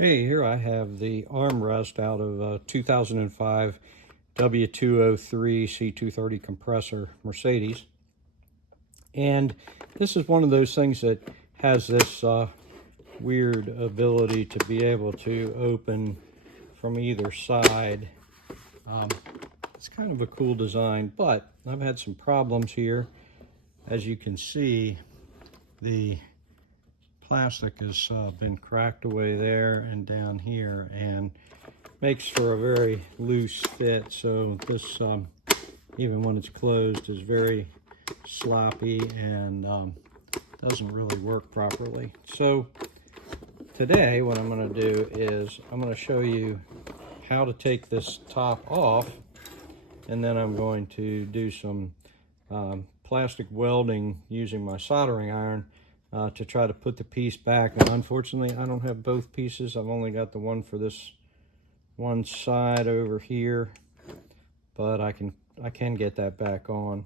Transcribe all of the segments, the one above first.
Hey, here I have the armrest out of a 2005 W203 C230 compressor Mercedes. And this is one of those things that has this weird ability to be able to open from either side. It's kind of a cool design, but I've had some problems here. As you can see, the plastic has been cracked away there and down here, and makes for a very loose fit. So this, even when it's closed, is very sloppy and doesn't really work properly. So today what I'm going to do is I'm going to show you how to take this top off, and then I'm going to do some plastic welding using my soldering iron to try to put the piece back. And unfortunately, I don't have both pieces. I've only got the one for this one side over here, but I can get that back on.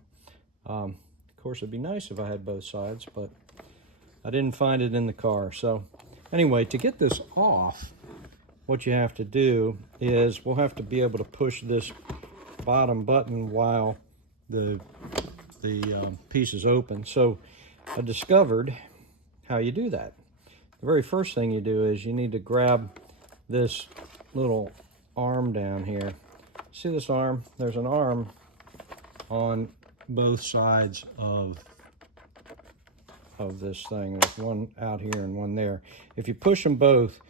Of course, it'd be nice if I had both sides, but I didn't find it in the car. So anyway, to get this off, what you have to do is we'll have to be able to push this bottom button while the piece is open. So I discovered how you do that. The very first thing you do is you need to grab this little arm down here. See this arm? There's an arm on both sides of this thing. There's one out here and one there. If you push them both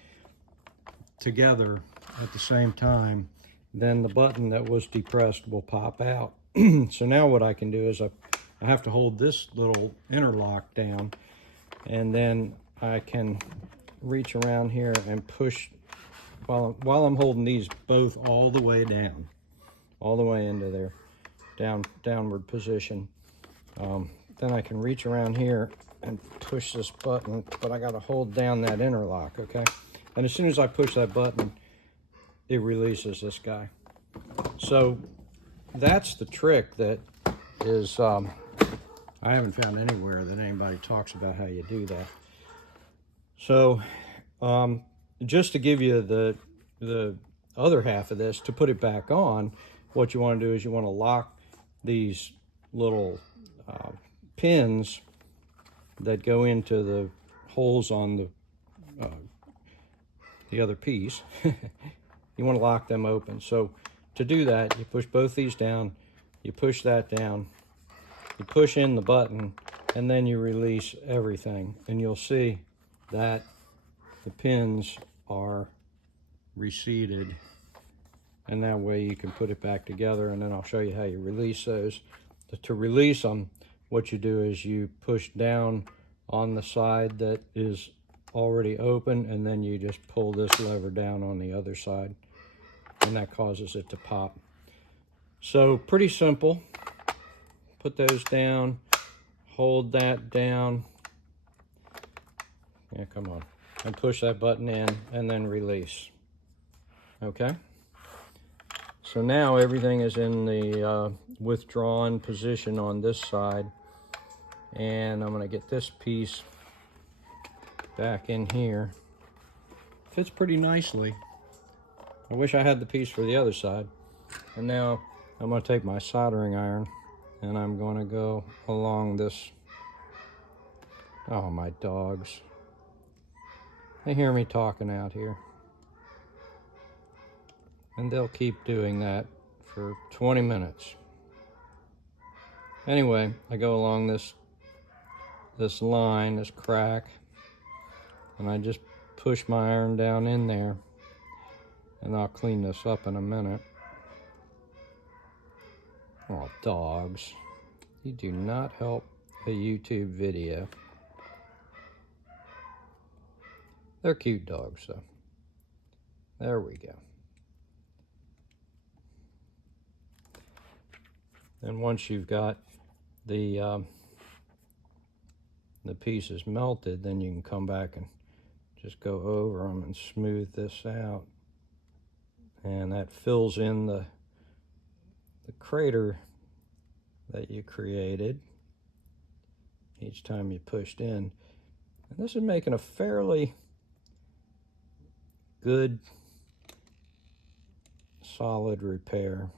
together at the same time, then the button that was depressed will pop out. So now what I can do is I have to hold this little interlock down, and then I can reach around here and push while I'm holding these both all the way down, all the way into their downward position. Then I can reach around here and push this button, but I got to hold down that interlock, okay? And as soon as I push that button, it releases this guy. So that's the trick that is, I haven't found anywhere that anybody talks about how you do that. So just to give you the other half of this, to put it back on, what you want to do is you want to lock these little pins that go into the holes on the other piece. You want to lock them open. So to do that, you push both these down, you push that down, you push in the button, and then you release everything. And you'll see that the pins are reseated, and that way you can put it back together, and then I'll show you how you release those. To release them, what you do is you push down on the side that is already open, and then you just pull this lever down on the other side, and that causes it to pop. So pretty simple. Put those down, hold that down, yeah, come on, and push that button in, and then release. Okay, so now everything is in the withdrawn position on this side, and I'm going to get this piece back in here. Fits pretty nicely. I wish I had the piece for the other side. And now I'm going to take my soldering iron, and I'm going to go along this. Oh, my dogs. They hear me talking out here. And they'll keep doing that for 20 minutes. Anyway, I go along this line, this crack, and I just push my iron down in there, and I'll clean this up in a minute. Oh, dogs. You do not help a YouTube video. They're cute dogs, though. There we go. And once you've got the pieces melted, then you can come back and just go over them and smooth this out. And that fills in the crater that you created each time you pushed in. And this is making a fairly good solid repair.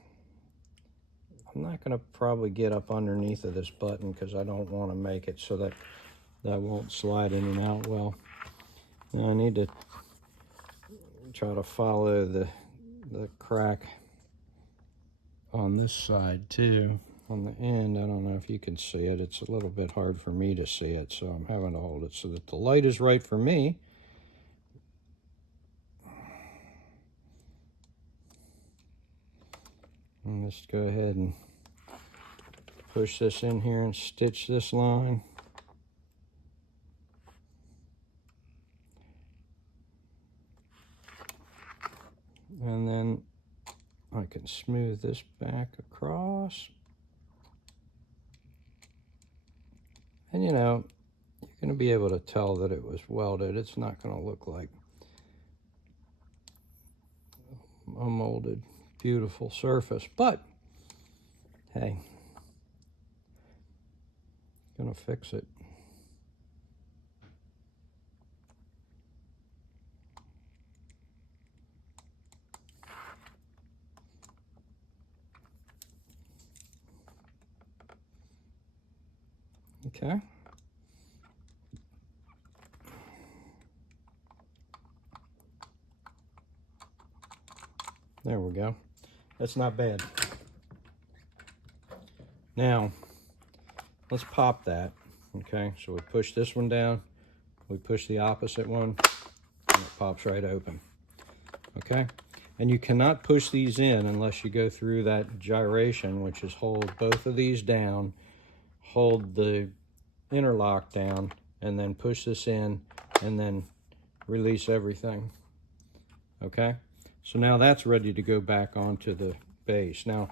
I'm not going to probably get up underneath of this button because I don't want to make it so that won't slide in and out well. Now I need to try to follow the crack on this side too, on the end. I don't know if you can see it. It's a little bit hard for me to see it, so I'm having to hold it so that the light is right for me. And let's go ahead and push this in here and stitch this line. And then I can smooth this back across. And you know, you're going to be able to tell that it was welded. It's not going to look like a molded, beautiful surface. But, hey, going to fix it. Okay. There we go. That's not bad. Now, let's pop that. Okay, so we push this one down, we push the opposite one, and it pops right open. Okay, and you cannot push these in unless you go through that gyration, which is hold both of these down, hold the interlock down, and then push this in, and then release everything. Okay, so now that's ready to go back onto the base. Now,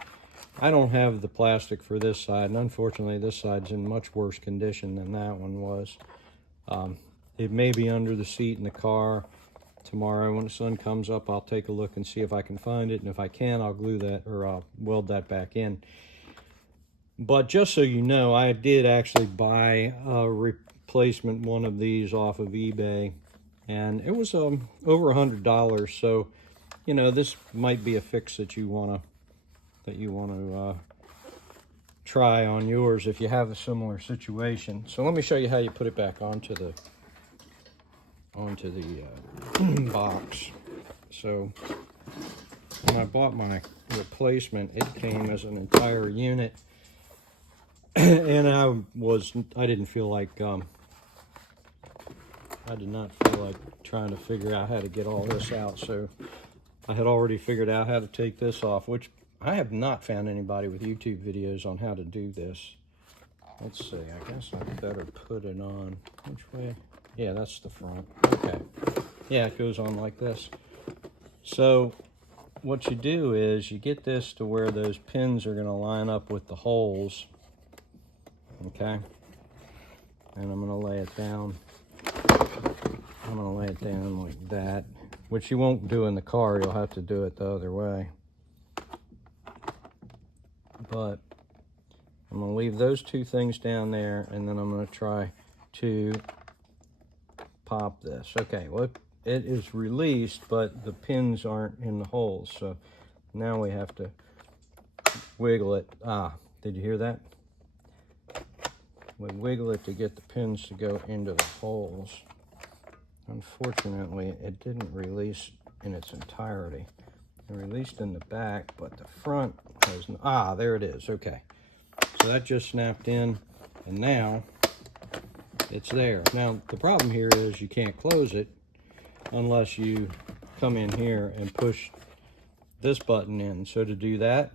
I don't have the plastic for this side, and unfortunately this side's in much worse condition than that one was. It may be under the seat in the car. Tomorrow when the sun comes up, I'll take a look and see if I can find it, and if I can, I'll glue that, or I'll weld that back in. But just so you know, I did actually buy a replacement one of these off of eBay, and it was over $100. So, you know, this might be a fix that you want to try on yours if you have a similar situation. So let me show you how you put it back onto the box. So when I bought my replacement, it came as an entire unit. And I didn't feel like I did not feel like trying to figure out how to get all this out. So I had already figured out how to take this off, which I have not found anybody with YouTube videos on how to do this. Let's see, I guess I better put it on. Which way? Yeah, that's the front. Okay. Yeah, it goes on like this. So what you do is you get this to where those pins are going to line up with the holes. Okay, and I'm going to lay it down. I'm going to lay it down like that, which you won't do in the car. You'll have to do it the other way. But I'm going to leave those two things down there, and then I'm going to try to pop this. Okay, well, it is released, but the pins aren't in the holes. So now we have to wiggle it. Ah, did you hear that? We wiggle it to get the pins to go into the holes. Unfortunately, it didn't release in its entirety. It released in the back, but the front has... Ah, there it is. Okay. So that just snapped in, and now it's there. Now, the problem here is you can't close it unless you come in here and push this button in. So to do that,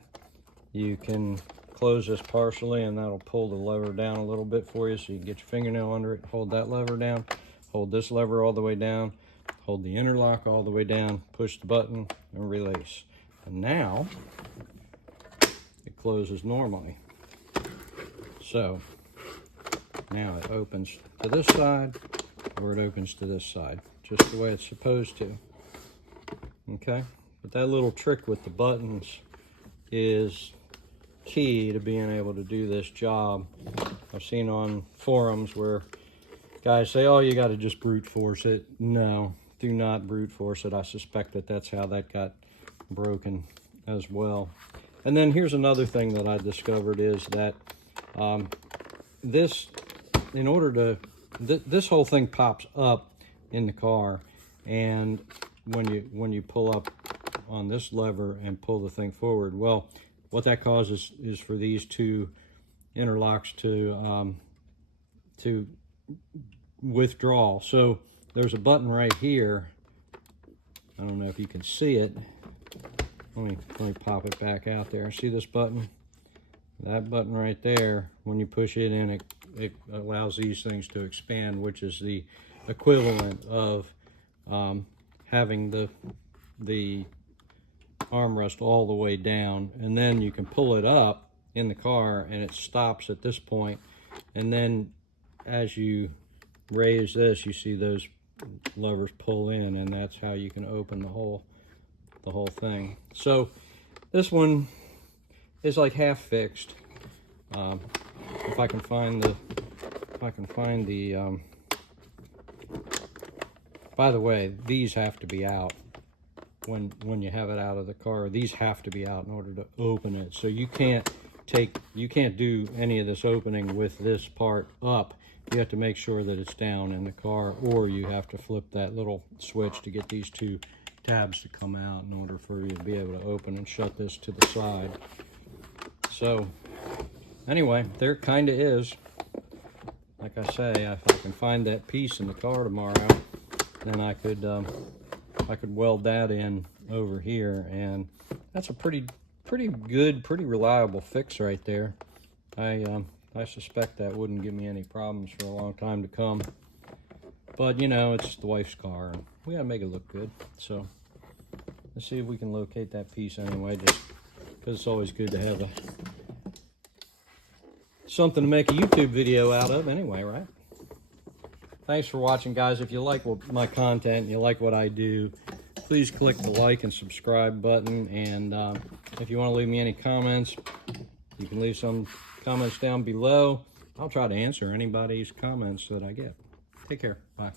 you can close this partially, and that'll pull the lever down a little bit for you so you can get your fingernail under it. Hold that lever down, hold this lever all the way down, hold the interlock all the way down, push the button, and release. And now it closes normally. So now it opens to this side, or it opens to this side, just the way it's supposed to. Okay, but that little trick with the buttons is key to being able to do this job. I've seen on forums where guys say, oh, you got to just brute force it. No, do not brute force it. I suspect that that's how that got broken as well. And then here's another thing that I discovered is that this whole thing pops up in the car, and when you pull up on this lever and pull the thing forward, well, what that causes is for these two interlocks to withdraw. So there's a button right here. I don't know if you can see it. Let me pop it back out there. See this button? That button right there, when you push it in, it allows these things to expand, which is the equivalent of having the armrest all the way down. And then you can pull it up in the car and it stops at this point. And then as you raise this, you see those levers pull in, and that's how you can open the whole thing. So this one is like half fixed. If I can find the by the way, these have to be out when you have it out of the car. These have to be out in order to open it. So you can't do any of this opening with this part up. You have to make sure that it's down in the car, or you have to flip that little switch to get these two tabs to come out in order for you to be able to open and shut this to the side. So anyway, there it kind of is. Like I say, if I can find that piece in the car tomorrow, then I could weld that in over here, and that's a pretty good, pretty reliable fix right there. I suspect that wouldn't give me any problems for a long time to come. But, you know, it's the wife's car, and we gotta make it look good. So, let's see if we can locate that piece anyway, just because it's always good to have something to make a YouTube video out of anyway, right? Thanks for watching, guys. If you like my content, and you like what I do, please click the like and subscribe button. And if you want to leave me any comments, you can leave some comments down below. I'll try to answer anybody's comments that I get. Take care. Bye.